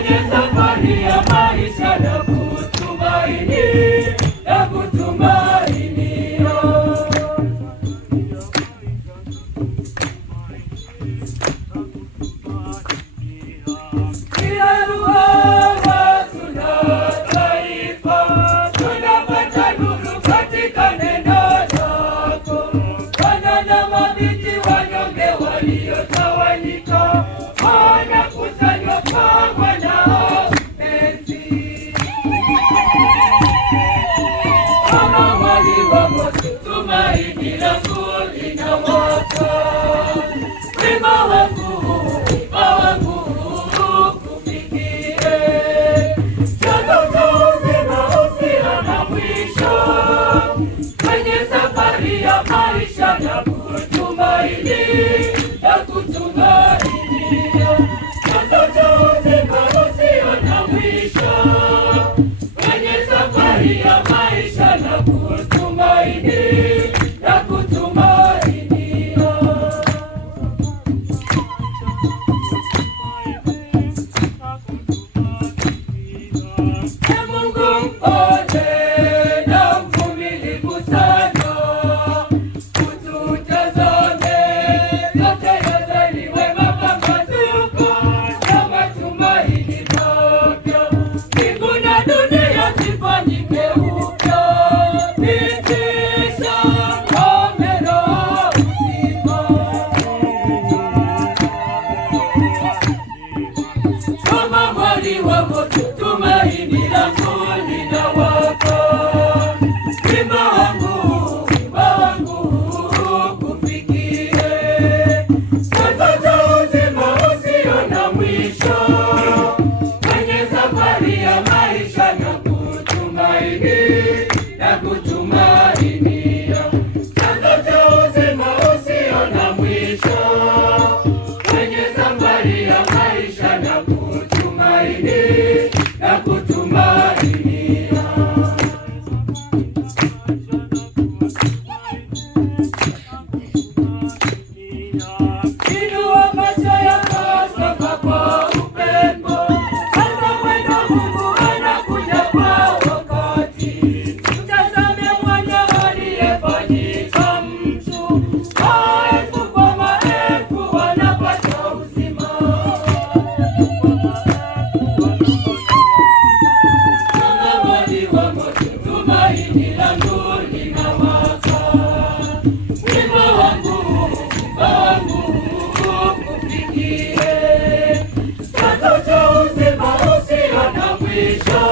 kwenye safari ya maisha na kutumaini, na kutumainia. Kila lugha tuna taifa, tunapata nuru katika neno lako. Wana na mabinti wanyonge waliotawanyika wanakusanywa kwa mwanao mpenzi. Kama mwali wa moto, tumaini langu linawaka. Wima wangu kufikie, chanzo cha uzima usio na mwisho, kwenye safari ya maisha na kutumaini, na kutumainia. Chanzo cha uzima usio na mwisho, kwenye safari ya maisha na kutumaini, na kutumainia. Mungu mpole na mvumilivu sana, ututazame sote yazaliwe mapambazuko na matumaini mapya. Mbingu na dunia zifanyike upya, pitisha ngome Roho uzima. Kama mwali wa moto, tumaini langu linawaka. Wima wangu kufikie, chanzo cha uzima usio na mwisho, kwenye safari ya maisha na kutumaini, na kutumainia. Chanzo cha uzima usio na mwisho, kwenye safari ya maisha na kutumaini, na kutumainia. Inua macho yako, soma kwa upendo, hasa mwendo Mungu anakuja kwa wakati. Mtazame mwana aliyefanyika mtu, maelfu kwa maelfu wanapata uzima. Kama mwali wa moto, tumaini langu linawaka. Wima wangu kufikie, chanzo cha uzima usio na mwisho,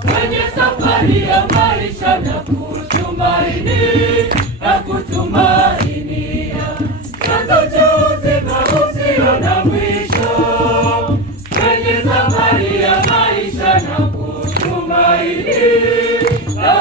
kwenye safari ya maisha na kutumaini, na kutumainia. Chanzo cha uzima usio na mwisho, kwenye safari ya maisha na kutumaini, na